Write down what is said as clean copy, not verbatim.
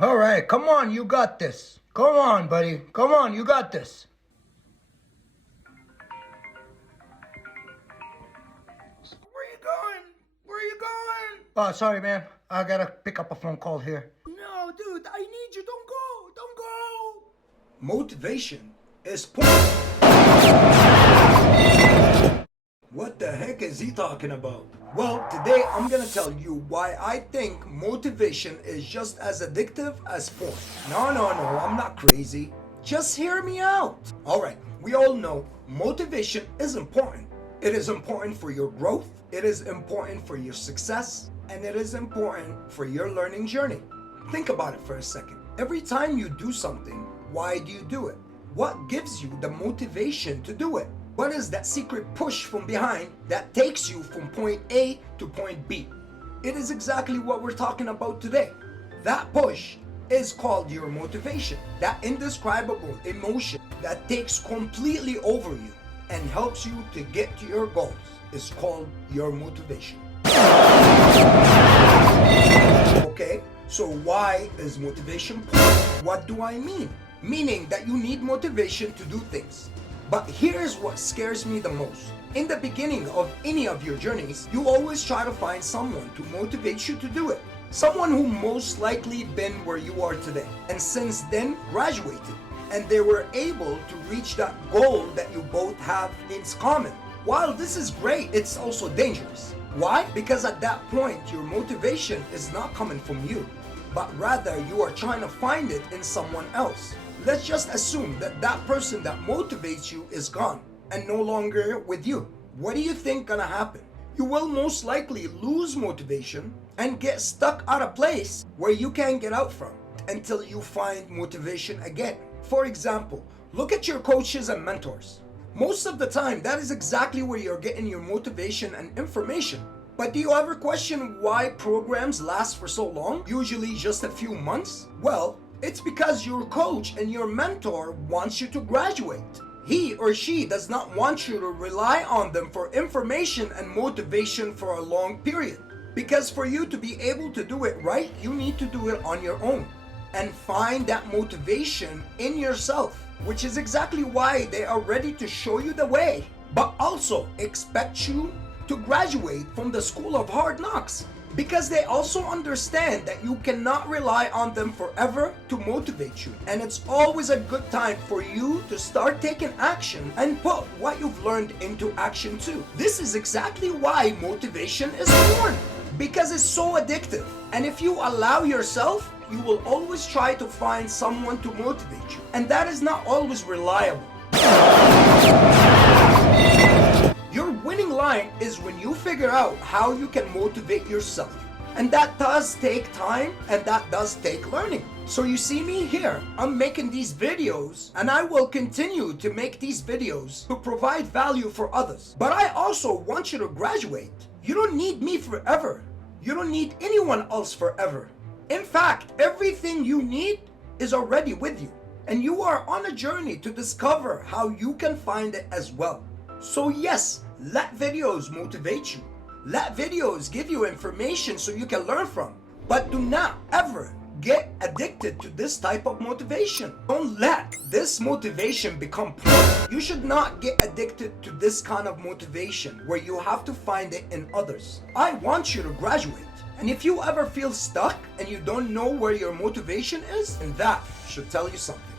All right, come on, you got this. Come on, buddy. Come on, you got this. Where you going? Where you going? Oh, sorry, man. I gotta pick up a phone call here. No, dude, I need you. Don't go. Don't go. Motivation is point. What the heck is he talking about? Well, today I'm gonna tell you why I think motivation is just as addictive as porn. No, I'm not crazy. Just hear me out. Alright, we all know motivation is important. It is important for your growth, it is important for your success, and it is important for your learning journey. Think about it for a second. Every time you do something, why do you do it? What gives you the motivation to do it? What is that secret push from behind that takes you from point A to point B? It is exactly what we're talking about today. That push is called your motivation. That indescribable emotion that takes completely over you and helps you to get to your goals is called your motivation. Okay, so why is motivation important? What do I mean? Meaning that you need motivation to do things. But here's what scares me the most. In the beginning of any of your journeys, you always try to find someone to motivate you to do it. Someone who most likely been where you are today, and since then graduated, and they were able to reach that goal that you both have in common. While this is great, it's also dangerous. Why? Because at that point, your motivation is not coming from you, but rather you are trying to find it in someone else. Let's just assume that that person that motivates you is gone and no longer with you. What do you think gonna happen? You will most likely lose motivation and get stuck at a place where you can't get out from until you find motivation again. For example, look at your coaches and mentors. Most of the time, that is exactly where you're getting your motivation and information. But do you ever question why programs last for so long? Usually just a few months? Well, it's because your coach and your mentor wants you to graduate. He or she does not want you to rely on them for information and motivation for a long period. Because for you to be able to do it right, you need to do it on your own and find that motivation in yourself, which is exactly why they are ready to show you the way, but also expect you to graduate from the school of hard knocks. Because they also understand that you cannot rely on them forever to motivate you. And it's always a good time for you to start taking action and put what you've learned into action too. This is exactly why motivation is born. Because it's so addictive. And if you allow yourself, you will always try to find someone to motivate you. And that is not always reliable. Your winning line is when you figure out how you can motivate yourself. And that does take time and that does take learning. So you see me here, I'm making these videos and I will continue to make these videos to provide value for others. But I also want you to graduate. You don't need me forever. You don't need anyone else forever. In fact, everything you need is already with you. And you are on a journey to discover how you can find it as well. So yes, let videos motivate you. Let videos give you information so you can learn from. But do not ever get addicted to this type of motivation. Don't let this motivation become porn. You should not get addicted to this kind of motivation where you have to find it in others. I want you to graduate. And if you ever feel stuck and you don't know where your motivation is, then that should tell you something.